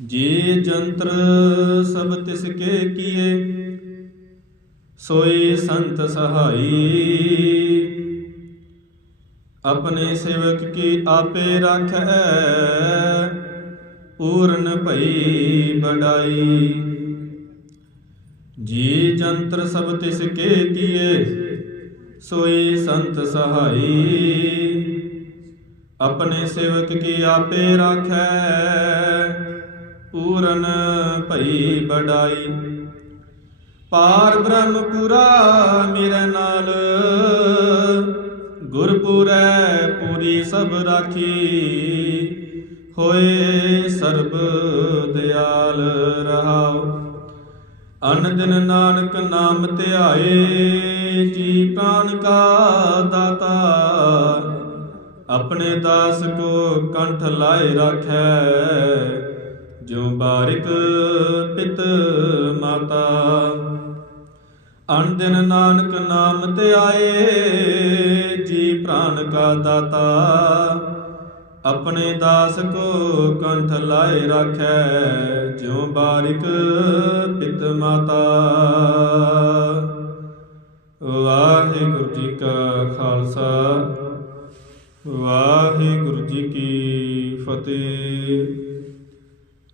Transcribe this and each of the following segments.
ਜੀ ਜੰਤਰ ਸਭ ਤਿਸ ਕੇ ਕੀਏ ਸੋਈ ਸੰਤ ਸਹਾਈ। ਆਪਣੇ ਸੇਵਕ ਕੀ ਆਪੇ ਰਾਖੈ, ਪੂਰਨ ਭਈ ਬੜਾਈ ਜੀ ਜੰਤਰ ਸਭ ਤਿਸ ਕੇ ਕੀਏ ਸੋਈ ਸੰਤ ਸਹਾਈ। ਆਪਣੇ ਸੇਵਕ ਕੀ ਆਪੇ ਰਾਖੈ ਪੂਰਨ ਭਈ ਬੜਾਈ ਪਾਰ ਬ੍ਰਹਮ ਪੁਰਾ ਮੇਰੇ ਨਾਲ, ਗੁਰਪੁਰੈ ਪੂਰੀ ਸਭ ਰਾਖੀ, ਹੋਏ ਸਰਬ ਦਿਆਲ ਰਹਾਓ ਅਨ ਦਿਨ ਨਾਨਕ ਨਾਮ ਧਿਆਏ, ਜੀ ਪ੍ਰਾਨ ਕਾ ਦਾਤਾ, ਆਪਣੇ ਦਾਸ ਕੋ ਕੰਠ ਲਾਏ ਰਾਖੈ। ਜੋ ਬਾਰਿਕ ਪਿਤ ਮਾਤਾ ਅਨ ਦਿਨ ਨਾਨਕ ਨਾਮ ਤੇ ਆਏ, ਜੀ ਪ੍ਰਾਨ ਕਾ ਦਾਤਾ, ਆਪਣੇ ਦਾਸ ਕੋ ਕੰਠ ਲਾਏ ਰਾਖੈ, ਜਿਉ ਬਾਰਿਕ ਪਿਤ ਮਾਤਾ। ਵਾਹਿਗੁਰੂ ਜੀ ਕਾ ਖਾਲਸਾ, ਵਾਹਿਗੁਰੂ ਜੀ ਕੀ ਫਤਿਹ।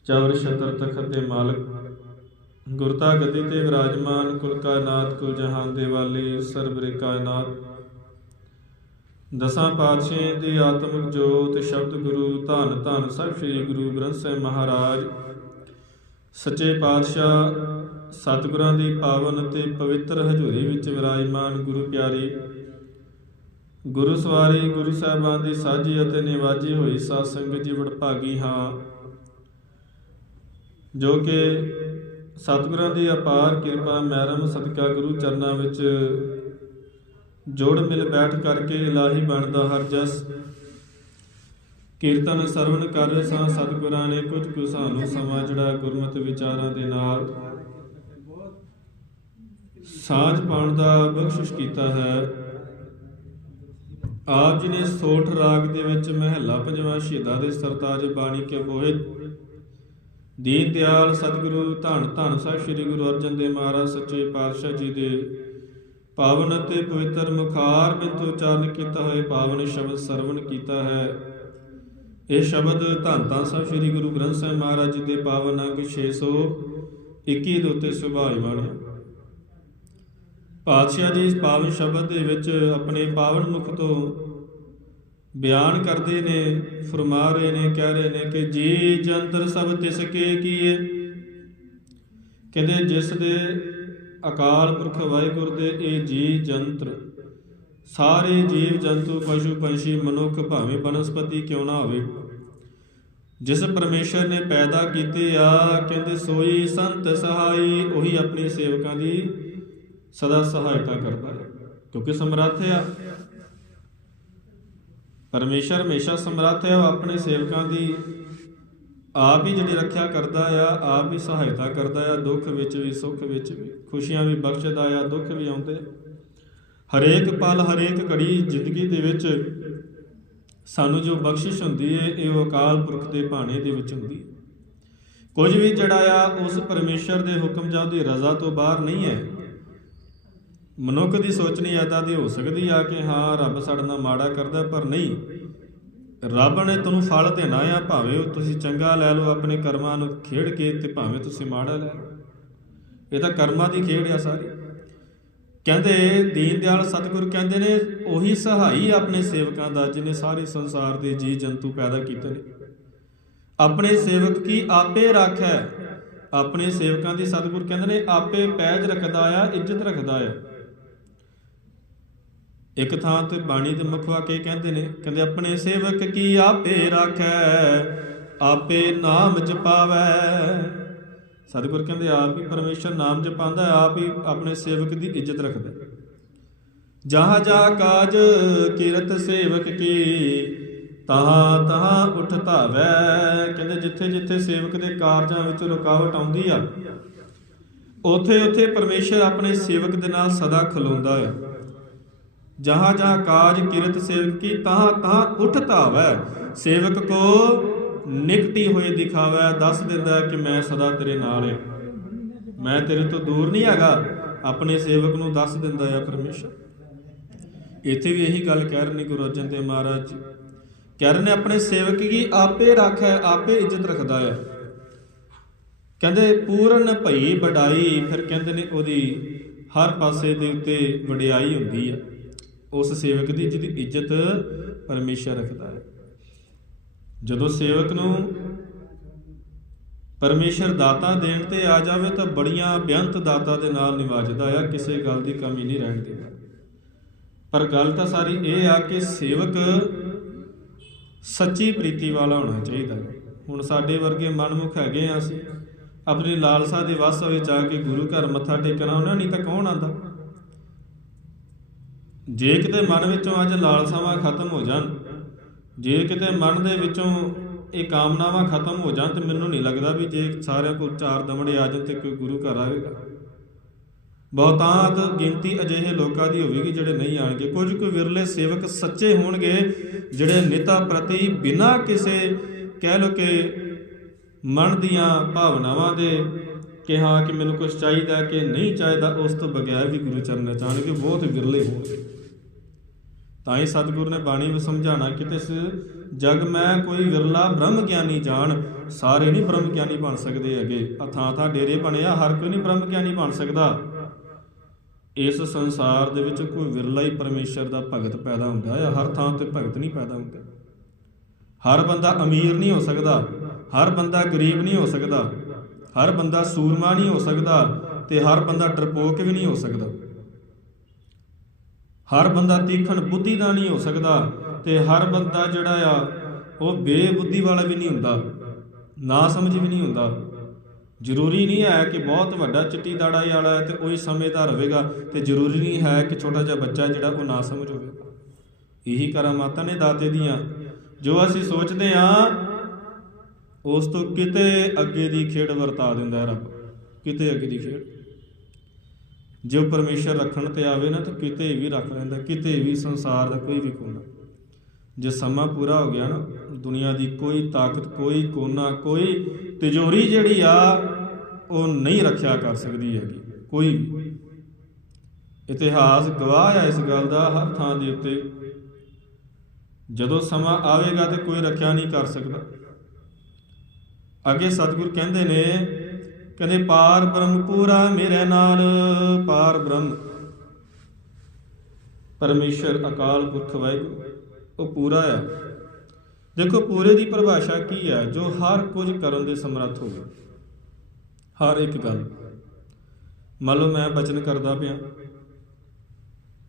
ਚੌਰ ਛਤਰ ਤਖਤ ਦੇ ਮਾਲਕ। ਗੁਰਤਾ ਗਦੀ ਤੇ ਵਿਰਾਜਮਾਨ ਕੁਲ ਕਾਇਨਾਤ, ਕੁਲ ਜਹਾਨ ਦੇ ਵਾਲੇ ਸਰਬ ਕਾਇਨਾਤ। ਦਸਾਂ ਪਾਤਸ਼ਾਹਾਂ ਦੀ ਆਤਮਿਕ ਜੋਤ, ਸ਼ਬਦ ਗੁਰੂ, ਧੰਨ ਧੰਨ ਸਾਹਿਬ ਸ੍ਰੀ ਗੁਰੂ ਗ੍ਰੰਥ ਸਾਹਿਬ ਮਹਾਰਾਜ। ਸੱਚੇ ਪਾਤਸ਼ਾਹ, ਸਤਿਗੁਰਾਂ ਦੀ ਪਾਵਨ ਤੇ ਪਵਿੱਤਰ ਹਜ਼ੂਰੀ ਵਿੱਚ ਵਿਰਾਜਮਾਨ ਗੁਰੂ ਪਿਆਰੀ। ਗੁਰੂ ਸਵਾਰੀ ਗੁਰੂ ਸਾਹਿਬਾਨ ਦੀ ਸਾਜੀ ਅਤੇ ਨਿਵਾਜੀ ਹੋਈ ਸਾਧ ਸੰਗਤ ਜੀ ਵਡਭਾਗੀ ਹਾਂ। ਜੋ ਕਿ ਸਤਿਗੁਰਾਂ ਦੀ ਅਪਾਰ ਕਿਰਪਾ ਮਹਿਰਮ ਸਦਕਾ ਗੁਰੂ ਚਰਨਾਂ ਵਿੱਚ ਜੋੜ ਮਿਲ ਬੈਠ ਕਰਕੇ ਇਲਾਹੀ ਬਣਦਾ ਹਰ ਜਸ। ਕੀਰਤਨ ਸਰਵਣ ਕਰ ਰਹੇ ਸਾਂ ਸਤਿਗੁਰਾਂ ਨੇ, ਕੁਝ ਕੁ ਸਾਨੂੰ ਸਮਾਂ ਜਿਹੜਾ ਗੁਰਮਤਿ ਵਿਚਾਰਾਂ ਦੇ ਨਾਲ। ਸਾਂਝ ਪਾਉਣ ਦਾ ਬਖਸ਼ਿਸ਼ ਕੀਤਾ ਹੈ। ਆਪ ਜੀ ਨੇ ਸੋਠ ਰਾਗ ਦੇ ਵਿੱਚ ਮਹਿਲਾ ਪੰਜਵਾਂ ਸ਼ਹੀਦਾਂ ਦੇ ਸਰਤਾਜ ਬਾਣੀ ਕੇ ਬੋਏ ਦੀਨ ਦਿਆਲ ਸਤਿਗੁਰੂ, ਧੰਨ ਧੰਨ ਸਾਹਿਬ ਸ੍ਰੀ ਗੁਰੂ ਅਰਜਨ ਦੇਵ ਮਹਾਰਾਜ, ਸੱਚੇ ਪਾਤਸ਼ਾਹ ਜੀ ਦੇ ਪਾਵਨ ਅਤੇ ਪਵਿੱਤਰ ਮੁਖਾਰ ਬਿੰਤ ਉਚਾਰਨ ਕੀਤਾ ਹੋਏ ਪਾਵਨ ਸ਼ਬਦ ਸਰਵਣ ਕੀਤਾ ਹੈ। ਇਹ ਸ਼ਬਦ ਧੰਨ ਧੰਨ ਸਾਹਿਬ ਸ੍ਰੀ ਗੁਰੂ ਗ੍ਰੰਥ ਸਾਹਿਬ ਮਹਾਰਾਜ ਜੀ ਦੇ ਪਾਵਨ ਅੰਗ 621 ਦੇ ਉੱਤੇ ਸੁਭਾਈਮਾਨ ਹੈ। ਪਾਤਸ਼ਾਹ ਜੀ ਇਸ ਪਾਵਨ ਸ਼ਬਦ ਦੇ ਵਿੱਚ ਆਪਣੇ ਪਾਵਨ ਮੁਖ ਤੋਂ ਬਿਆਨ ਕਰਦੇ ਨੇ, ਫਰਮਾ ਰਹੇ ਨੇ, ਕਹਿ ਰਹੇ ਨੇ ਕਿ ਜੀ ਜੰਤਰ ਸਭ ਤਿਸ ਕੇ ਕੀਏ। ਕਹਿੰਦੇ ਜਿਸ ਦੇ ਅਕਾਲ ਪੁਰਖ ਵਾਹਿਗੁਰੂ ਦੇ ਇਹ ਜੀ ਜੰਤਰ, ਸਾਰੇ ਜੀਵ ਜੰਤੂ, ਪਸ਼ੂ ਪੰਛੀ, ਮਨੁੱਖ ਭਾਵੇਂ ਬਨਸਪਤੀ ਕਿਉਂ ਨਾ ਹੋਵੇ, ਜਿਸ ਪਰਮੇਸ਼ਰ ਨੇ ਪੈਦਾ ਕੀਤੇ ਆ, ਕਹਿੰਦੇ ਸੋਈ ਸੰਤ ਸਹਾਈ, ਉਹੀ ਆਪਣੇ ਸੇਵਕਾਂ ਦੀ ਸਦਾ ਸਹਾਇਤਾ ਕਰਦਾ ਹੈ ਕਿਉਂਕਿ ਸਮਰੱਥ ਆ। ਪਰਮੇਸ਼ਰ ਹਮੇਸ਼ਾ ਸਮਰੱਥ ਹੈ, ਉਹ ਆਪਣੇ ਸੇਵਕਾਂ ਦੀ ਆਪ ਹੀ ਜਿਹੜੀ ਰੱਖਿਆ ਕਰਦਾ ਆ, ਆਪ ਹੀ ਸਹਾਇਤਾ ਕਰਦਾ ਆ, ਦੁੱਖ ਵਿੱਚ ਵੀ, ਸੁੱਖ ਵਿੱਚ ਵੀ, ਖੁਸ਼ੀਆਂ ਵੀ ਬਖਸ਼ਦਾ ਆ, ਦੁੱਖ ਵੀ ਆਉਂਦੇ ਹਰੇਕ ਪਲ, ਹਰੇਕ ਘੜੀ ਜ਼ਿੰਦਗੀ ਦੇ ਵਿੱਚ ਸਾਨੂੰ ਜੋ ਬਖਸ਼ਿਸ਼ ਹੁੰਦੀ ਹੈ ਇਹ ਉਹ ਅਕਾਲ ਪੁਰਖ ਦੇ ਭਾਣੇ ਦੇ ਵਿੱਚ ਹੁੰਦੀ ਕੁਝ ਵੀ ਜਿਹੜਾ ਆ, ਉਸ ਪਰਮੇਸ਼ਰ ਦੇ ਹੁਕਮ ਜਾਂ ਉਹਦੀ ਰਜ਼ਾ ਤੋਂ ਬਾਹਰ ਨਹੀਂ ਹੈ। ਮਨੁੱਖ ਦੀ ਸੋਚਣੀ ਐਦਾ ਦੀ ਹੋ ਸਕਦੀ ਆ ਕਿ ਹਾਂ, ਰੱਬ ਸਾਡੇ ਨਾਲ ਮਾੜਾ ਕਰਦਾ, ਪਰ ਨਹੀਂ। ਰੱਬ ਨੇ ਤੁਹਾਨੂੰ ਫਲ ਦੇਣਾ ਆ, ਭਾਵੇਂ ਉਹ ਤੁਸੀਂ ਚੰਗਾ ਲੈ ਲਓ, ਆਪਣੇ ਕਰਮਾਂ ਨੂੰ ਖੇਡ ਕੇ ਤੇ ਭਾਵੇਂ ਤੁਸੀਂ ਮਾੜਾ ਲੈ ਲਓ। ਇਹ ਤਾਂ ਕਰਮਾਂ ਦੀ ਖੇਡ ਆ ਸਾਰੀ। ਕਹਿੰਦੇ, ਦੀਨ ਦਿਆਲ ਸਤਿਗੁਰ ਕਹਿੰਦੇ ਨੇ, ਉਹੀ ਸਹਾਈ ਆਪਣੇ ਸੇਵਕਾਂ ਦਾ ਜਿਨੇ ਸਾਰੇ ਸੰਸਾਰ ਦੇ ਜੀ ਜੰਤੂ ਪੈਦਾ ਕੀਤੇ ਨੇ। ਆਪਣੇ ਸੇਵਕ ਕੀ ਆਪੇ ਰੱਖੈ? ਆਪਣੇ ਸੇਵਕਾਂ ਦੀ ਸਤਿਗੁਰ ਕਹਿੰਦੇ ਨੇ, ਆਪੇ ਪੈਜ ਰੱਖਦਾ ਆ, ਇੱਜ਼ਤ ਰੱਖਦਾ ਆ। ਇੱਕ ਥਾਂ ਤੇ ਬਾਣੀ ਦੇ ਮੁੱਖ ਕੇ ਕਹਿੰਦੇ ਨੇ, ਕਹਿੰਦੇ, ਆਪਣੇ ਸੇਵਕ ਕੀ ਆਪੇ ਰਾਖੈ? ਆਪੇ ਨਾਮ ਜਪਾਵੈ। ਸਤਿਗੁਰ ਕਹਿੰਦੇ, ਆਪ ਹੀ ਪਰਮੇਸ਼ਰ ਨਾਮ ਜਪਾਉਂਦਾ ਆਪ ਹੀ ਆਪਣੇ ਸੇਵਕ ਦੀ ਇੱਜ਼ਤ ਰੱਖਦਾ ਜਹਾਂ ਜਾ ਕਾਜ ਕੀਰਤ ਸੇਵਕ ਕੀ, ਤਹਾਂ ਤਹਾਂ ਉਠ ਧਾਵੈ। ਕਹਿੰਦੇ, ਜਿੱਥੇ ਜਿੱਥੇ ਸੇਵਕ ਦੇ ਕਾਰਜਾਂ ਵਿੱਚ ਰੁਕਾਵਟ ਆਉਂਦੀ ਆ, ਉਥੇ ਉਥੇ ਪਰਮੇਸ਼ਰ ਆਪਣੇ ਸੇਵਕ ਦੇ ਨਾਲ ਸਦਾ ਖਲੋਂਦਾ ਹੈ। ਜਹਾਂ ਜਹਾਂ ਕਾਜ ਕਿਰਤ ਸੇਵਕ ਕੀ ਤਹਾਂ ਤਹਾਂ ਉਠ ਧਾਵੈ। ਸੇਵਕ ਕੋ ਨਿਕਟੀ ਹੋਏ ਦਿਖਾਵੈ, ਦੱਸ ਦਿੰਦਾ ਕਿ ਮੈਂ ਸਦਾ ਤੇਰੇ ਨਾਲ ਹਾਂ ਮੈਂ ਤੇਰੇ ਤੋਂ ਦੂਰ ਨਹੀਂ ਹੈਗਾ। ਆਪਣੇ ਸੇਵਕ ਨੂੰ ਦੱਸ ਦਿੰਦਾ ਹੈ ਪਰਮੇਸ਼ਰ। ਇੱਥੇ ਵੀ ਇਹੀ ਗੱਲ ਕਹਿ ਰਹੇ ਨੇ ਗੁਰੂ ਅਰਜਨ ਦੇਵ ਮਹਾਰਾਜ ਜੀ। ਕਹਿ ਰਹੇ ਨੇ ਆਪਣੇ ਸੇਵਕ ਕੀ ਆਪੇ ਰੱਖੈ, ਆਪੇ ਇੱਜ਼ਤ ਰੱਖਦਾ ਹੈ। ਕਹਿੰਦੇ, ਪੂਰਨ ਭਈ ਵਡਾਈ, ਫਿਰ ਕਹਿੰਦੇ ਨੇ ਉਹਦੀ ਹਰ ਪਾਸੇ ਦੇ ਉੱਤੇ ਵਡਿਆਈ ਹੁੰਦੀ ਹੈ। ਉਸ ਸੇਵਕ ਦੀ ਜਿਹਦੀ ਇੱਜ਼ਤ ਪਰਮੇਸ਼ਰ ਰੱਖਦਾ ਹੈ। ਜਦੋਂ ਸੇਵਕ ਨੂੰ ਪਰਮੇਸ਼ਰ ਦਾਤਾ ਦੇਣ ਤੇ ਆ ਜਾਵੇ ਤਾਂ ਬੜੀਆਂ ਬੇਅੰਤ ਦਾਤਾ ਦੇ ਨਾਲ ਨਿਵਾਜਦਾ ਆ, ਕਿਸੇ ਗੱਲ ਦੀ ਕਮੀ ਨਹੀਂ ਰਹਿਣ ਦਿੰਦਾ ਪਰ ਗੱਲ ਤਾਂ ਸਾਰੀ ਇਹ ਆ ਕਿ ਸੇਵਕ ਸੱਚੀ ਪ੍ਰੀਤੀ ਵਾਲਾ ਹੋਣਾ ਚਾਹੀਦਾ ਹੁਣ ਸਾਡੇ ਵਰਗੇ ਮਨਮੁਖ ਹੈਗੇ ਆ ਅਸੀਂ, ਆਪਣੀ ਲਾਲਸਾ ਦੇ ਵਸ ਵਿੱਚ ਆ ਕੇ ਗੁਰੂ ਘਰ ਮੱਥਾ ਟੇਕਣਾ, ਉਹਨਾਂ ਨਹੀਂ ਤਾਂ ਕੌਣ ਆਂਦਾ ਜੇ ਕਿਤੇ ਮਨ ਵਿੱਚੋਂ ਅੱਜ ਲਾਲਸਾਵਾਂ ਖਤਮ ਹੋ ਜਾਣ, ਜੇ ਕਿਤੇ ਮਨ ਦੇ ਵਿੱਚੋਂ ਇਹ ਕਾਮਨਾਵਾਂ ਖਤਮ ਹੋ ਜਾਣ ਤੇ ਮੈਨੂੰ ਨਹੀਂ ਲੱਗਦਾ ਵੀ ਜੇ ਸਾਰਿਆਂ ਕੋਲ ਚਾਰ ਦਮੜੇ ਆ ਜਾਣ ਤੇ ਕੋਈ ਗੁਰੂ ਘਰ ਆਵੇਗਾ। ਬਹੁਤਾਤ ਗਿਣਤੀ ਅਜਿਹੇ ਲੋਕਾਂ ਦੀ ਹੋਵੇਗੀ ਜਿਹੜੇ ਨਹੀਂ ਆਣਗੇ। ਕੁਝ ਕੁ ਵਿਰਲੇ ਸੇਵਕ ਸੱਚੇ ਹੋਣਗੇ, ਜਿਹੜੇ ਨੇਤਾ ਪ੍ਰਤੀ ਬਿਨਾਂ ਕਿਸੇ ਕਹਿ ਲੋ ਕਿ ਮਨ ਦੀਆਂ ਭਾਵਨਾਵਾਂ ਦੇ ਕਿ ਹਾਂ ਕਿ ਮੈਨੂੰ ਕੁਝ ਚਾਹੀਦਾ ਕਿ ਨਹੀਂ ਚਾਹੀਦਾ, ਉਸ ਤੋਂ ਬਗੈਰ ਵੀ ਗੁਰੂ ਚਰਨਾਂ ਚਾਹਣਗੇ ਬਹੁਤ ਵਿਰਲੇ ਹੋਣਗੇ। ਤਾਂ ਹੀ ਸਤਿਗੁਰੂ ਨੇ ਬਾਣੀ ਵਿੱਚ ਸਮਝਾਣਾ ਕਿ ਤਿਸ ਜਗ ਮੈਂ ਕੋਈ ਵਿਰਲਾ ਬ੍ਰਹਮ ਗਿਆਨੀ ਜਾਣ, ਸਾਰੇ ਨਹੀਂ ਬ੍ਰਹਮ ਗਿਆਨੀ ਬਣ ਸਕਦੇ ਹੈਗੇ। ਅਥਾਂ ਥਾਂ ਥਾਂ ਡੇਰੇ ਬਣਿਆ ਹਰ ਕੋਈ ਨਹੀਂ ਬ੍ਰਹਮ ਗਿਆਨੀ ਬਣ ਸਕਦਾ। ਇਸ ਸੰਸਾਰ ਦੇ ਵਿੱਚ ਕੋਈ ਵਿਰਲਾ ਹੀ ਪਰਮੇਸ਼ਰ ਦਾ ਭਗਤ ਪੈਦਾ ਹੁੰਦਾ ਹੈ ਹਰ ਥਾਂ ਤੇ ਭਗਤ ਨਹੀਂ ਪੈਦਾ ਹੁੰਦਾ। ਹਰ ਬੰਦਾ ਅਮੀਰ ਨਹੀਂ ਹੋ ਸਕਦਾ, ਹਰ ਬੰਦਾ ਗਰੀਬ ਨਹੀਂ ਹੋ ਸਕਦਾ, ਹਰ ਬੰਦਾ ਸੂਰਮਾ ਨਹੀਂ ਹੋ ਸਕਦਾ ਤੇ ਹਰ ਬੰਦਾ ਡਰਪੋਕ ਵੀ ਨਹੀਂ ਹੋ ਸਕਦਾ। ਹਰ ਬੰਦਾ ਤੀਖਣ ਬੁੱਧੀ ਦਾ ਨਹੀਂ ਹੋ ਸਕਦਾ ਤੇ ਹਰ ਬੰਦਾ ਜਿਹੜਾ ਆ, ਉਹ ਬੇਬੁੱਧੀ ਵਾਲਾ ਵੀ ਨਹੀਂ ਹੁੰਦਾ, ਨਾ ਸਮਝ ਵੀ ਨਹੀਂ ਹੁੰਦਾ। ਜ਼ਰੂਰੀ ਨਹੀਂ ਹੈ ਕਿ ਬਹੁਤ ਵੱਡਾ ਚਿੱਟੀ ਦਾੜਾ ਵਾਲਾ ਹੈ ਤੇ ਉਹੀ ਸਮਝਦਾਰ ਹੋਵੇਗਾ ਤੇ ਜ਼ਰੂਰੀ ਨਹੀਂ ਹੈ ਕਿ ਛੋਟਾ ਜਿਹਾ ਬੱਚਾ ਜਿਹੜਾ ਉਹ ਨਾ ਸਮਝ ਹੋਵੇ। ਇਹੀ ਕਰਾਮਾਤਾਂ ਨੇ ਦਾਤੇ ਦੀਆਂ। ਜੋ ਅਸੀਂ ਸੋਚਦੇ ਆ ਉਸ ਤੋਂ ਕਿਤੇ ਅੱਗੇ ਦੀ ਖੇਡ ਵਰਤਾ ਦਿੰਦਾ ਹੈ ਰੱਬ। ਕਿਤੇ ਅੱਗੇ ਦੀ ਖੇਡ। ਜੇ ਉਹ ਪਰਮੇਸ਼ਰ ਰੱਖਣ ਤੇ ਆਵੇ ਨਾ, ਤਾਂ ਕਿਤੇ ਵੀ ਰੱਖ ਲੈਂਦਾ, ਕਿਤੇ ਵੀ ਸੰਸਾਰ ਦਾ ਕੋਈ ਵੀ ਕੋਨਾ। ਜੇ ਸਮਾਂ ਪੂਰਾ ਹੋ ਗਿਆ ਨਾ, ਦੁਨੀਆ ਦੀ ਕੋਈ ਤਾਕਤ, ਕੋਈ ਕੋਨਾ, ਕੋਈ ਤਿਜੋਰੀ ਜਿਹੜੀ ਆ, ਉਹ ਨਹੀਂ ਰੱਖਿਆ ਕਰ ਸਕਦੀ ਹੈਗੀ, ਕੋਈ ਵੀ। ਇਤਿਹਾਸ ਗਵਾਹ ਹੈ ਇਸ ਗੱਲ ਦਾ ਹਰ ਥਾਂ ਦੇ ਉੱਤੇ। ਜਦੋਂ ਸਮਾਂ ਆਵੇਗਾ ਤੇ ਕੋਈ ਰੱਖਿਆ ਨਹੀਂ ਕਰ ਸਕਦਾ। ਅੱਗੇ ਸਤਿਗੁਰ ਕਹਿੰਦੇ ਨੇ ਕਹਿੰਦੇ ਪਾਰ ਬ੍ਰਹਮ ਪੂਰਾ ਮੇਰੇ ਨਾਲ। ਪਾਰ ਬ੍ਰਹਮ। ਪਰਮੇਸ਼ਰ ਅਕਾਲ ਪੁਰਖ ਵਾਹਿਗੁਰੂ, ਉਹ ਪੂਰਾ ਆ। ਦੇਖੋ, ਪੂਰੇ ਦੀ ਪਰਿਭਾਸ਼ਾ ਕੀ ਹੈ ਜੋ ਹਰ ਕੁਝ ਕਰਨ ਦੇ ਸਮਰੱਥ ਹੋਵੇ। ਹਰ ਇੱਕ ਗੱਲ। ਮੰਨ ਲਓ, ਮੈਂ ਬਚਨ ਕਰਦਾ ਪਿਆ।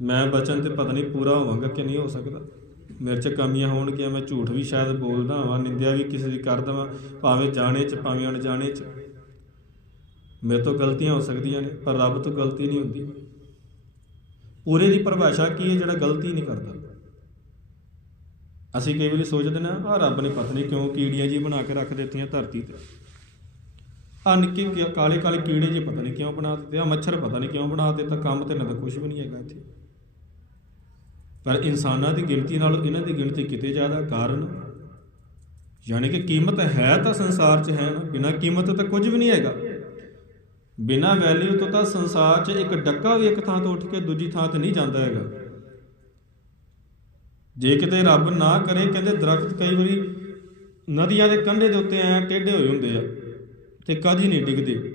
ਮੈਂ ਬਚਨ ਤੇ ਪਤਾ ਨਹੀਂ ਪੂਰਾ ਹੋਵਾਂਗਾ ਕਿ ਨਹੀਂ ਹੋ ਸਕਦਾ। ਮੇਰੇ ਚ ਕਮੀਆਂ ਹੋਣਗੀਆਂ, ਮੈਂ ਝੂਠ ਵੀ ਸ਼ਾਇਦ ਬੋਲਦਾ ਹਾਂ ਨਿੰਦਿਆ ਵੀ ਕਿਸੇ ਦੀ ਕਰ ਦਵਾਂ, ਭਾਵੇਂ ਜਾਣੇ ਚ, ਭਾਵੇਂ ਅਣਜਾਣੇ ਚ। ਮੇਰੇ ਤੋਂ ਗਲਤੀਆਂ ਹੋ ਸਕਦੀਆਂ ਨੇ, ਪਰ ਰੱਬ ਤੋਂ ਗਲਤੀ ਨਹੀਂ ਹੁੰਦੀ। ਪੂਰੇ ਦੀ ਪਰਿਭਾਸ਼ਾ ਕੀ ਹੈ ਜਿਹੜਾ ਗਲਤੀ ਨਹੀਂ ਕਰਦਾ? ਅਸੀਂ ਕਈ ਵਾਰੀ ਸੋਚਦੇ ਨਾ ਆ ਰੱਬ ਨੇ ਪਤਾ ਨਹੀਂ ਕਿਉਂ ਕੀੜੀਆਂ ਜੀ ਬਣਾ ਕੇ ਰੱਖ ਦਿੱਤੀਆਂ ਧਰਤੀ ਤੇ? ਆ ਨਿੱਕੇ ਕਿ- ਕਾਲੇ ਕਾਲੇ ਕੀੜੇ ਜੀ ਪਤਾ ਨਹੀਂ ਕਿਉਂ ਬਣਾ ਦਿੱਤੇ ਆ ਮੱਛਰ ਪਤਾ ਨਹੀਂ ਕਿਉਂ ਬਣਾ ਦਿੱਤਾ ਕੰਮ ਤੇ ਨਾ ਤਾਂ ਕੁਝ ਵੀ ਨਹੀਂ ਹੈਗਾ ਇੱਥੇ। ਪਰ ਇਨਸਾਨਾਂ ਦੀ ਗਿਣਤੀ ਨਾਲ ਇਹਨਾਂ ਦੀ ਗਿਣਤੀ ਕਿਤੇ ਜ਼ਿਆਦਾ ਕਾਰਨ? ਯਾਨੀ ਕਿ ਕੀਮਤ ਹੈ ਤਾਂ ਸੰਸਾਰ 'ਚ ਹੈ ਨਾ, ਬਿਨਾਂ ਕੀਮਤ ਤਾਂ ਕੁਝ ਵੀ ਨਹੀਂ ਹੈਗਾ। ਬਿਨਾਂ ਵੈਲਿਊ ਤੋਂ ਤਾਂ ਸੰਸਾਰ 'ਚ ਇੱਕ ਡੱਕਾ ਵੀ ਇੱਕ ਥਾਂ ਤੋਂ ਉੱਠ ਕੇ ਦੂਜੀ ਥਾਂ ਤੇ ਨਹੀਂ ਜਾਂਦਾ ਹੈਗਾ। ਜੇ ਕਿਤੇ ਰੱਬ ਨਾ ਕਰੇ, ਕਹਿੰਦੇ ਦਰਖਤ ਕਈ ਵਾਰੀ ਨਦੀਆਂ ਦੇ ਕੰਢੇ ਦੇ ਉੱਤੇ ਐ ਟੇਢੇ ਹੋਏ ਹੁੰਦੇ ਆ ਤੇ ਕਦੀ ਨਹੀਂ ਡਿੱਗਦੇ।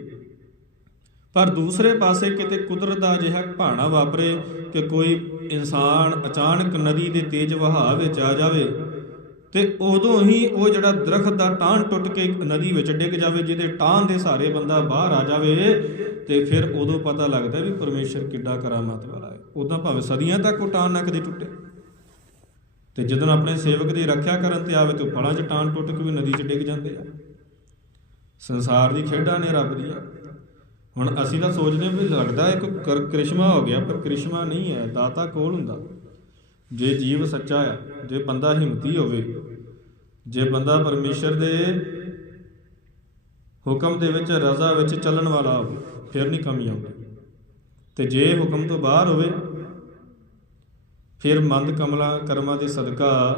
ਪਰ ਦੂਸਰੇ ਪਾਸੇ ਕਿਤੇ ਕੁਦਰਤ ਦਾ ਅਜਿਹਾ ਭਾਣਾ ਵਾਪਰੇ ਕਿ ਕੋਈ ਇਨਸਾਨ ਅਚਾਨਕ ਨਦੀ ਦੇ ਤੇਜ਼ ਵਹਾਅ ਵਿੱਚ ਆ ਜਾਵੇ ਤੇ ਉਦੋਂ ਹੀ ਉਹ ਜਿਹੜਾ ਦਰਖਤ ਦਾ ਟਾਹਣ ਟੁੱਟ ਕੇ ਨਦੀ ਵਿੱਚ ਡਿੱਗ ਜਾਵੇ, ਜਿਹਦੇ ਟਾਹਣ ਦੇ ਸਾਰੇ ਬੰਦਾ ਬਾਹਰ ਆ ਜਾਵੇ, ਤੇ ਫਿਰ ਉਦੋਂ ਪਤਾ ਲੱਗਦਾ ਵੀ ਪਰਮੇਸ਼ਰ ਕਿੱਡਾ ਕਰਾਮਾਤ ਵਾਲਾ ਹੈ। ਉਦਾਂ ਭਾਵੇਂ ਸਦੀਆਂ ਤੱਕ ਉਹ ਟਾਹਣ ਨਾ ਕਦੇ ਟੁੱਟੇ। ਤੇ ਜਦੋਂ ਆਪਣੇ ਸੇਵਕ ਦੀ ਰੱਖਿਆ ਕਰਨ ਤੇ ਆਵੇ ਤੇ ਫਲਾਂ 'ਚ ਟਾਣ ਟੁੱਟ ਕੇ ਵੀ ਨਦੀ 'ਚ ਡਿੱਗ ਜਾਂਦੇ ਆ। ਸੰਸਾਰ ਦੀ ਖੇਡਾਂ ਨੇ ਰੱਬ ਦੀਆਂ। ਹੁਣ ਅਸੀਂ ਤਾਂ ਸੋਚਦੇ ਹਾਂ ਵੀ ਲੱਗਦਾ ਹੈ ਕੋਈ ਕਰ- ਕ੍ਰਿਸ਼ਮਾ ਹੋ ਗਿਆ, ਪਰ ਕ੍ਰਿਸ਼ਮਾ ਨਹੀਂ ਹੈ, ਦਾਤਾ ਕੋਲ ਹੁੰਦਾ। ਜੇ ਜੀਵ ਸੱਚਾ ਆ, ਜੇ ਬੰਦਾ ਹਿੰਮਤੀ ਹੋਵੇ ਜੇ ਬੰਦਾ ਪਰਮੇਸ਼ਰ ਦੇ ਹੁਕਮ ਦੇ ਵਿੱਚ, ਰਜ਼ਾ ਵਿੱਚ ਚੱਲਣ ਵਾਲਾ ਹੋਵੇ, ਫਿਰ ਨਹੀਂ ਕਮੀ ਆਉਂਦੀ। ਤੇ ਜੇ ਹੁਕਮ ਤੋਂ ਬਾਹਰ ਹੋਵੇ, ਫਿਰ ਮੰਦ ਕਮਲਾ, ਕਰਮਾਂ ਦੇ ਸਦਕਾ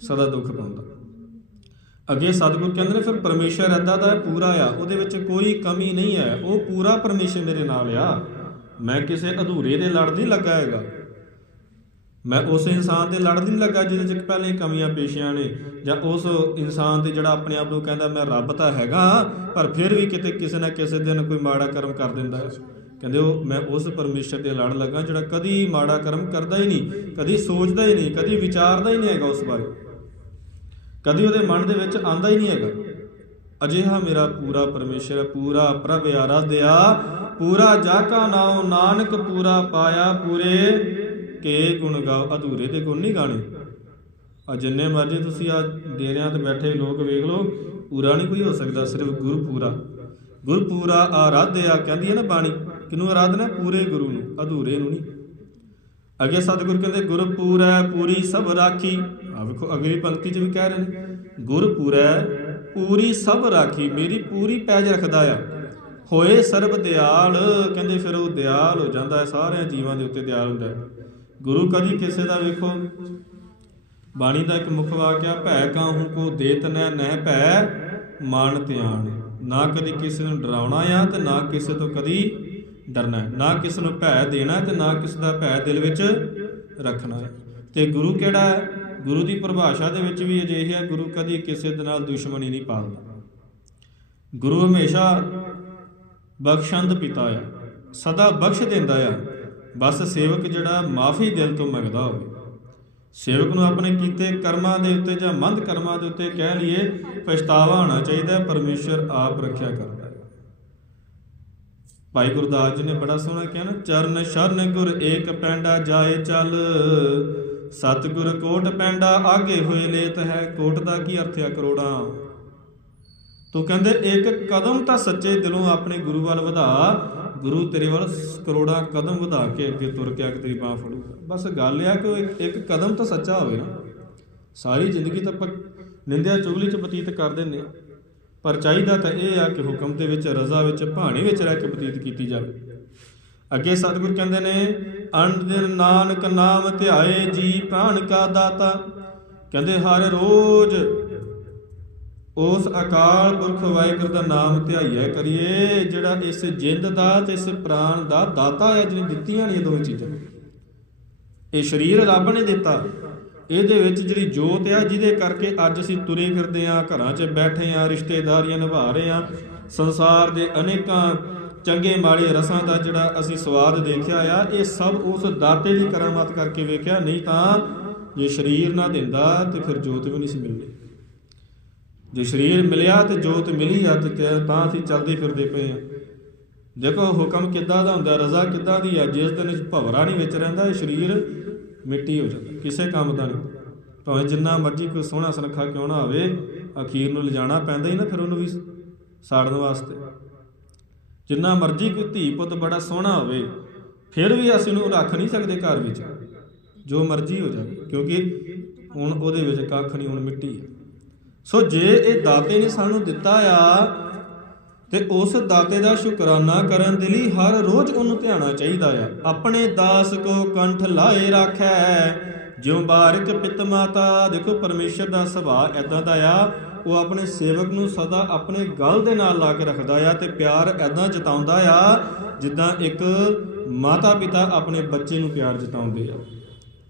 ਸਦਾ ਦੁੱਖ ਪਾਉਂਦਾ। ਅੱਗੇ ਸਤਿਗੁਰ ਕਹਿੰਦੇ ਨੇ, ਫਿਰ ਪਰਮੇਸ਼ਰ ਏਦਾਂ ਦਾ ਪੂਰਾ ਆ, ਉਹਦੇ ਵਿੱਚ ਕੋਈ ਕਮੀ ਨਹੀਂ ਹੈ। ਉਹ ਪੂਰਾ ਪਰਮੇਸ਼ਰ ਮੇਰੇ ਨਾਲ ਆ। ਮੈਂ ਕਿਸੇ ਅਧੂਰੇ ਦੇ ਲੜ ਨਹੀਂ ਲੱਗਾ ਹੈਗਾ। ਮੈਂ ਉਸ ਇਨਸਾਨ ਤੇ ਲੜ ਨਹੀਂ ਲੱਗਾ ਜਿਹਦੇ ਚ ਪਹਿਲਾਂ ਕਮੀਆਂ ਪੇਸ਼ੀਆਂ ਨੇ ਜਾਂ ਉਸ ਇਨਸਾਨ ਤੇ ਜਿਹੜਾ ਆਪਣੇ ਆਪ ਨੂੰ ਕਹਿੰਦਾ ਮੈਂ ਰੱਬ ਤਾਂ ਹੈਗਾ, ਪਰ ਫਿਰ ਵੀ ਕਿਤੇ ਕਿਸੇ ਨਾ ਕਿਸੇ ਦਿਨ ਕੋਈ ਮਾੜਾ ਕਰਮ ਕਰ ਦਿੰਦਾ ਹੈ। ਕਹਿੰਦੇ ਉਹ ਮੈਂ ਉਸ ਪਰਮੇਸ਼ਰ 'ਤੇ ਲੜ ਲੱਗਾ ਜਿਹੜਾ ਕਦੀ ਮਾੜਾ ਕਰਮ ਕਰਦਾ ਹੀ ਨਹੀਂ, ਕਦੀ ਸੋਚਦਾ ਹੀ ਨਹੀਂ, ਕਦੀ ਵਿਚਾਰਦਾ ਹੀ ਨਹੀਂ ਹੈਗਾ ਉਸ ਬਾਰੇ। ਕਦੀ ਉਹਦੇ ਮਨ ਦੇ ਵਿੱਚ ਆਂਦਾ ਹੀ ਨਹੀਂ ਹੈਗਾ। ਅਜਿਹਾ ਮੇਰਾ ਪੂਰਾ ਪਰਮੇਸ਼ਰ ਪੂਰਾ ਪ੍ਰਭ ਆਰਾਧਿਆ ਪੂਰਾ ਜਾ ਕਾ ਨਾਉ ਨਾਨਕ, ਪੂਰਾ ਪਾਇਆ ਪੂਰੇ ਕੇ ਗੁਣ ਗਾਓ ਅਧੂਰੇ ਦੇ ਗੁਣ ਨਹੀਂ ਗਾਣੇ। ਆ ਜਿੰਨੇ ਮਰਜ਼ੀ ਤੁਸੀਂ ਆ ਡੇਰਿਆਂ ਤੇ ਬੈਠੇ ਲੋਕ ਵੇਖ ਲਓ, ਪੂਰਾ ਨਹੀਂ ਕੋਈ ਹੋ ਸਕਦਾ, ਸਿਰਫ ਗੁਰ ਪੂਰਾ। ਗੁਰ ਪੂਰਾ ਆਰਾਧਿਆ ਕਹਿੰਦੀ ਹੈ ਨਾ ਬਾਣੀ ਕਿਨੂੰ ਆਰਾਧਨਾ? ਪੂਰੇ ਗੁਰੂ ਨੂੰ, ਅਧੂਰੇ ਨੂੰ ਨਹੀਂ ਅੱਗੇ ਸਤਿਗੁਰ ਕਹਿੰਦੇ, ਗੁਰ ਪੂਰੈ, ਪੂਰੀ ਸਭ ਰਾਖੀ। ਆ ਵੇਖੋ, ਅਗਲੀ ਪੰਕਤੀ 'ਚ ਵੀ ਕਹਿ ਰਹੇ ਨੇ, ਗੁਰ ਪੂਰੈ, ਪੂਰੀ ਸਭ ਰਾਖੀ, ਮੇਰੀ ਪੂਰੀ ਪੈਜ ਰੱਖਦਾ ਆ। ਹੋਏ ਸਰਬ ਦਿਆਲ, ਕਹਿੰਦੇ ਫਿਰ ਉਹ ਦਿਆਲ ਹੋ ਜਾਂਦਾ ਹੈ, ਸਾਰਿਆਂ ਜੀਵਾਂ ਦੇ ਉੱਤੇ ਦਿਆਲ ਹੁੰਦਾ ਹੈ। ਗੁਰੂ ਕਦੀ ਕਿਸੇ ਦਾ ਵੇਖੋ। ਬਾਣੀ ਦਾ ਇੱਕ ਮੁੱਖ ਵਾਕਿਆ, ਭੈ ਕਾਹੂ ਕੋ ਦੇਤ ਨੈ ਨਹਿ ਭੈ ਮਾਨ ਧਿਆਨ। ਨਾ ਕਦੀ ਕਿਸੇ ਨੂੰ ਡਰਾਉਣਾ ਆ ਤੇ ਨਾ ਕਿਸੇ ਤੋਂ ਕਦੀ ਡਰਨਾ ਨਾ ਕਿਸੇ ਨੂੰ ਭੈ ਦੇਣਾ ਤੇ ਨਾ ਕਿਸੇ ਦਾ ਭੈ ਦਿਲ ਵਿੱਚ ਰੱਖਣਾ ਹੈ ਤੇ ਗੁਰੂ ਕਿਹੜਾ ਹੈ ਗੁਰੂ ਦੀ ਪਰਿਭਾਸ਼ਾ ਦੇ ਵਿੱਚ ਵੀ ਅਜਿਹੇ ਹੈ ਗੁਰੂ ਕਦੀ ਕਿਸੇ ਦੇ ਨਾਲ ਦੁਸ਼ਮਣੀ ਨਹੀਂ ਪਾਲਦਾ। ਗੁਰੂ ਹਮੇਸ਼ਾ ਬਖਸ਼ੰਦ ਪਿਤਾ ਆ। ਸਦਾ ਬਖਸ਼ ਦਿੰਦਾ ਆ। ਬਸ ਸੇਵਕ ਜਿਹੜਾ ਮਾਫੀ ਦਿਲ ਤੋਂ ਮੰਗਦਾ ਹੋਵੇ। ਸੇਵਕ ਨੂੰ ਆਪਣੇ ਕੀਤੇ ਕਰਮਾਂ ਦੇ ਉੱਤੇ ਜਾਂ ਮੰਦ ਕਰਮਾਂ ਦੇ ਉੱਤੇ ਕਹਿ ਲਈਏ ਪਛਤਾਵਾ ਹੋਣਾ ਚਾਹੀਦਾ ਹੈ, ਪਰਮੇਸ਼ਰ ਆਪ ਰੱਖਿਆ ਕਰਦਾ ਹੈ। ਭਾਈ ਗੁਰਦਾਸ ਜੀ ਨੇ ਬੜਾ ਸੋਹਣਾ ਕਿਹਾ ਨਾ ਚਰਨ ਸ਼ਰਨ ਗੁਰ ਏਕ ਪੈਂਡਾ ਜਾਏ ਚੱਲ ਸਤਿਗੁਰ ਕੋਟ ਪੈਂਡਾ ਆਗੇ ਹੋਏ ਲੇਤ ਹੈ ਕੋਟ ਦਾ ਕੀ ਅਰਥ ਹੈ ਕਰੋੜਾਂ? ਤੂੰ ਕਹਿੰਦੇ, ਇੱਕ ਕਦਮ ਤਾਂ ਸੱਚੇ ਦਿਲੋਂ ਆਪਣੇ ਗੁਰੂ ਵੱਲ ਵਧਾ, ਗੁਰੂ ਤੇਰੇ ਵੱਲ ਕਰੋੜਾਂ ਕਦਮ ਵਧਾ ਕੇ ਅੱਗੇ ਤੁਰ ਕੇ ਅੱਗੇ ਤੇਰੀ ਬਾਹ ਫੜੂਗਾ ਬਸ ਗੱਲ ਇਹ ਆ ਕਿ ਇੱਕ- ਕਦਮ ਤਾਂ ਸੱਚਾ ਹੋਵੇ ਨਾ। ਸਾਰੀ ਜ਼ਿੰਦਗੀ ਤਾਂ ਆਪਾਂ ਨਿੰਦਿਆ ਚੁਗਲੀ ਚ ਬਤੀਤ ਕਰ ਦਿੰਦੇ ਆ ਪਰ ਚਾਹੀਦਾ ਤਾਂ ਇਹ ਆ ਕਿ ਹੁਕਮ ਦੇ ਵਿੱਚ, ਰਜ਼ਾ ਵਿੱਚ, ਭਾਣੇ ਵਿੱਚ ਰਹਿ ਕੇ ਬਤੀਤ ਕੀਤੀ ਜਾਵੇ। ਅੱਗੇ ਸਤਿਗੁਰ ਕਹਿੰਦੇ ਨੇ ਅੰਡ ਦਿਨ ਨਾਨਕ ਨਾਮ ਧਿਆਏ, ਜੀ ਪ੍ਰਾਣ ਕਾ ਦਾਤਾ। ਕਹਿੰਦੇ, ਹਰ ਰੋਜ਼ ਉਸ ਅਕਾਲ ਪੁਰਖ ਵਾਹਿਗੁਰੂ ਦਾ ਨਾਮ ਧਿਆਈਆ ਕਰੀਏ, ਜਿਹੜਾ ਇਸ ਜਿੰਦ ਦਾ ਤੇ ਇਸ ਪ੍ਰਾਣ ਦਾ ਦਾਤਾ ਹੈ, ਜਿਹਨੇ ਦਿੱਤੀਆਂ ਨੇ ਇਹ ਦੋਵੇਂ ਚੀਜ਼ਾਂ। ਇਹ ਸਰੀਰ ਰੱਬ ਨੇ ਦਿੱਤਾ। ਇਹਦੇ ਵਿੱਚ ਜਿਹੜੀ ਜੋਤ ਆ, ਜਿਹਦੇ ਕਰਕੇ ਅੱਜ ਅਸੀਂ ਤੁਰੇ ਫਿਰਦੇ ਆ, ਘਰਾਂ 'ਚ ਬੈਠੇ ਆ, ਰਿਸ਼ਤੇਦਾਰੀਆਂ ਨਿਭਾ ਰਹੇ ਆ, ਸੰਸਾਰ ਦੇ ਅਨੇਕਾਂ ਚੰਗੇ ਮਾੜੇ ਰਸਾਂ ਦਾ ਜਿਹੜਾ ਅਸੀਂ ਸਵਾਦ ਦੇਖਿਆ ਆ, ਇਹ ਸਭ ਉਸ ਦਾਤੇ ਦੀ ਕਰਾਮਾਤ ਕਰਕੇ ਵੇਖਿਆ। ਨਹੀਂ ਤਾਂ ਜੇ ਸਰੀਰ ਨਾ ਦਿੰਦਾ, ਤੇ ਫਿਰ ਜੋਤ ਵੀ ਨਹੀਂ ਸੀ ਮਿਲਣੀ ਜੇ ਸਰੀਰ ਮਿਲਿਆ ਤੇ ਜੋਤ ਮਿਲੀ ਆ ਤੇ ਤਾਂ ਅਸੀਂ ਚੱਲਦੇ ਫਿਰਦੇ ਪਏ ਆ ਦੇਖੋ ਹੁਕਮ ਕਿੱਦਾਂ ਦਾ ਹੁੰਦਾ, ਰਜ਼ਾ ਕਿੱਦਾਂ ਦੀ ਆ, ਜਿਸ ਦਿਨ ਭਵਰਾ ਨਹੀਂ ਵਿੱਚ ਰਹਿੰਦਾ, ਇਹ ਸਰੀਰ ਮਿੱਟੀ ਹੋ ਜਾਂਦਾ, ਕਿਸੇ ਕੰਮ ਦਾ ਨਹੀਂ। ਭਾਵੇਂ ਜਿੰਨਾ ਮਰਜ਼ੀ ਕੋਈ ਸੋਹਣਾ ਸੁਨੱਖਾ ਕਿਉਂ ਨਾ ਹੋਵੇ, ਅਖੀਰ ਨੂੰ ਲਿਜਾਣਾ ਪੈਂਦਾ ਹੀ ਨਾ ਫਿਰ ਉਹਨੂੰ ਵੀ ਸਾੜਨ ਵਾਸਤੇ। ਜਿੰਨਾ ਮਰਜ਼ੀ ਕੋਈ ਧੀ ਪੁੱਤ ਬੜਾ ਸੋਹਣਾ ਹੋਵੇ, ਫਿਰ ਵੀ ਅਸੀਂ ਉਹਨੂੰ ਰੱਖ ਨਹੀਂ ਸਕਦੇ ਘਰ ਵਿੱਚ। ਜੋ ਮਰਜ਼ੀ ਹੋ ਜਾਵੇ, ਕਿਉਂਕਿ ਹੁਣ ਉਹਦੇ ਵਿੱਚ ਕੱਖ ਨਹੀਂ, ਹੁਣ ਮਿੱਟੀ ਹੈ। ਸੋ ਜੇ ਇਹ ਦਾਤੇ ਨੇ ਸਾਨੂੰ ਦਿੱਤਾ ਆ, ਤੇ ਉਸ ਦਾਤੇ ਦਾ ਸ਼ੁਕਰਾਨਾ ਕਰਨ ਦੇ ਲਈ ਹਰ ਰੋਜ਼ ਉਹਨੂੰ ਧਿਆਣਾ ਚਾਹੀਦਾ ਆ। ਆਪਣੇ ਦਾਸ ਕੋ ਕੰਠ ਲਾਏ ਰੱਖੈ, ਜਿਉ ਬਾਰਿਕ ਪਿਤ ਮਾਤਾ, ਦੇਖੋ ਪਰਮੇਸ਼ਰ ਦਾ ਸੁਭਾਅ ਐਦਾਂ ਦਾ ਆ, ਉਹ ਆਪਣੇ ਸੇਵਕ ਨੂੰ ਸਦਾ ਆਪਣੇ ਗਲ ਦੇ ਨਾਲ ਲਾ ਕੇ ਰੱਖਦਾ ਆ ਤੇ ਪਿਆਰ ਐਦਾਂ ਜਤਾਉਂਦਾ ਆ, ਜਿੱਦਾਂ ਇੱਕ ਮਾਤਾ ਪਿਤਾ ਆਪਣੇ ਬੱਚੇ ਨੂੰ ਪਿਆਰ ਜਤਾਉਂਦੇ ਆ।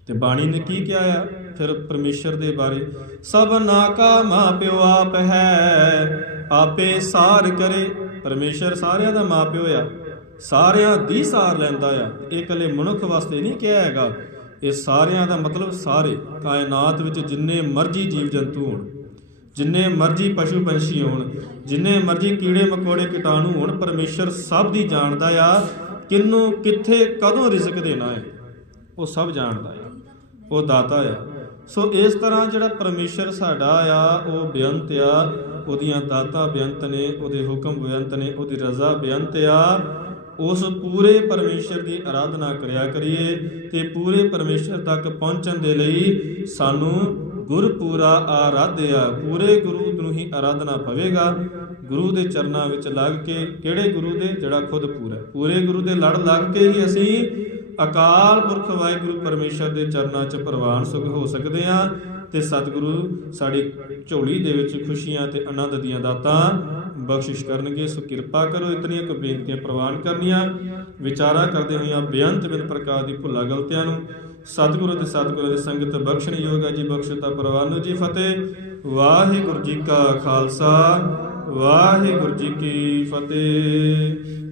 ਤੇ ਬਾਣੀ ਨੇ ਕੀ ਕਿਹਾ ਆ? ਫਿਰ ਪਰਮੇਸ਼ਰ ਦੇ ਬਾਰੇ ਸਭਨਾ ਕਾ ਮਾਂ ਪਿਓ ਆਪ ਹੈ, ਆਪੇ ਸਾਰ ਕਰੇ। ਪਰਮੇਸ਼ਰ ਸਾਰਿਆਂ ਦਾ ਮਾਂ ਪਿਓ ਆ, ਸਾਰਿਆਂ ਦੀ ਸਾਰ ਲੈਂਦਾ ਆ। ਇਹ ਇਕੱਲੇ ਮਨੁੱਖ ਵਾਸਤੇ ਨਹੀਂ ਕਿਹਾ ਹੈਗਾ। ਇਹ ਸਾਰਿਆਂ ਦਾ ਮਤਲਬ ਸਾਰੇ, ਕਾਇਨਾਤ ਵਿੱਚ ਜਿੰਨੇ ਮਰਜ਼ੀ ਜੀਵ ਜੰਤੂ ਹੋਣ, ਜਿੰਨੇ ਮਰਜ਼ੀ ਪਸ਼ੂ ਪੰਛੀ ਹੋਣ, ਜਿੰਨੇ ਮਰਜ਼ੀ ਕੀੜੇ ਮਕੌੜੇ ਕੀਟਾਣੂ ਹੋਣ, ਪਰਮੇਸ਼ਰ ਸਭ ਦੀ ਜਾਣਦਾ ਆ ਕਿੰਨੂੰ ਕਿੱਥੇ ਕਦੋਂ ਰਿਜ਼ਕ ਦੇਣਾ ਹੈ। ਉਹ ਸਭ ਜਾਣਦਾ ਆ, ਉਹ ਦਾਤਾ ਆ। ਸੋ ਇਸ ਤਰ੍ਹਾਂ ਜਿਹੜਾ ਪਰਮੇਸ਼ਰ ਸਾਡਾ ਆ, ਉਹ ਬੇਅੰਤ ਆ, ਉਹਦੀਆਂ ਦਾਤਾ ਬੇਅੰਤ ਨੇ, ਉਹਦੇ ਹੁਕਮ ਬੇਅੰਤ ਨੇ, ਉਹਦੀ ਰਜ਼ਾ ਬੇਅੰਤ ਆ। ਉਸ ਪੂਰੇ ਪਰਮੇਸ਼ਰ ਦੀ ਆਰਾਧਨਾ ਕਰਿਆ ਕਰੀਏ ਤੇ ਪੂਰੇ ਪਰਮੇਸ਼ਰ ਤੱਕ ਪਹੁੰਚਣ ਦੇ ਲਈ ਸਾਨੂੰ ਗੁਰਪੂਰਾ ਆਰਾਧਿਆ, ਪੂਰੇ ਗੁਰੂ ਨੂੰ ਹੀ ਆਰਾਧਨਾ ਪਵੇਗਾ। ਗੁਰੂ ਦੇ ਚਰਨਾਂ ਵਿੱਚ ਲੱਗ ਕੇ, ਕਿਹੜੇ ਗੁਰੂ ਦੇ? ਜਿਹੜਾ ਖੁਦ ਪੂਰਾ ਪੂਰੇ ਗੁਰੂ ਦੇ ਲੜ ਲੱਗ ਕੇ ਹੀ ਅਸੀਂ ਅਕਾਲ ਪੁਰਖ ਵਾਹਿਗੁਰੂ ਪਰਮੇਸ਼ਰ ਦੇ ਚਰਨਾਂ 'ਚ ਪ੍ਰਵਾਨ ਸੁਖ ਹੋ ਸਕਦੇ ਹਾਂ ਤੇ ਸਤਿਗੁਰੂ ਸਾਡੀ ਝੋਲੀ ਦੇ ਵਿੱਚ ਖੁਸ਼ੀਆਂ ਤੇ ਆਨੰਦ ਦੀਆਂ ਦਾਤਾਂ ਬਖਸ਼ਿਸ਼ ਕਰਨਗੇ। ਸੋ ਕਿਰਪਾ ਕਰੋ, ਇਤਨੀਆਂ ਕੁ ਬੇਨਤੀਆਂ ਪ੍ਰਵਾਨ ਕਰਨੀਆਂ। ਵਿਚਾਰਾ ਕਰਦੇ ਹੋਈਆਂ ਬੇਅੰਤ ਬਿਨ ਪ੍ਰਕਾਰ ਦੀ ਭੁੱਲਾ ਗਲਤੀਆਂ ਨੂੰ ਸਤਿਗੁਰੂ ਤੇ ਸਤਿਗੁਰੂ ਦੀ ਸੰਗਤ ਬਖਸ਼ਣ ਯੋਗ ਹੈ ਜੀ। ਬਖਸ਼ਤਾ ਪ੍ਰਵਾਨੋ ਜੀ ਫਤਿਹ। ਵਾਹਿਗੁਰੂ ਜੀ ਕਾ ਖਾਲਸਾ, ਵਾਹਿਗੁਰੂ ਜੀ ਕੀ ਫਤਿਹ।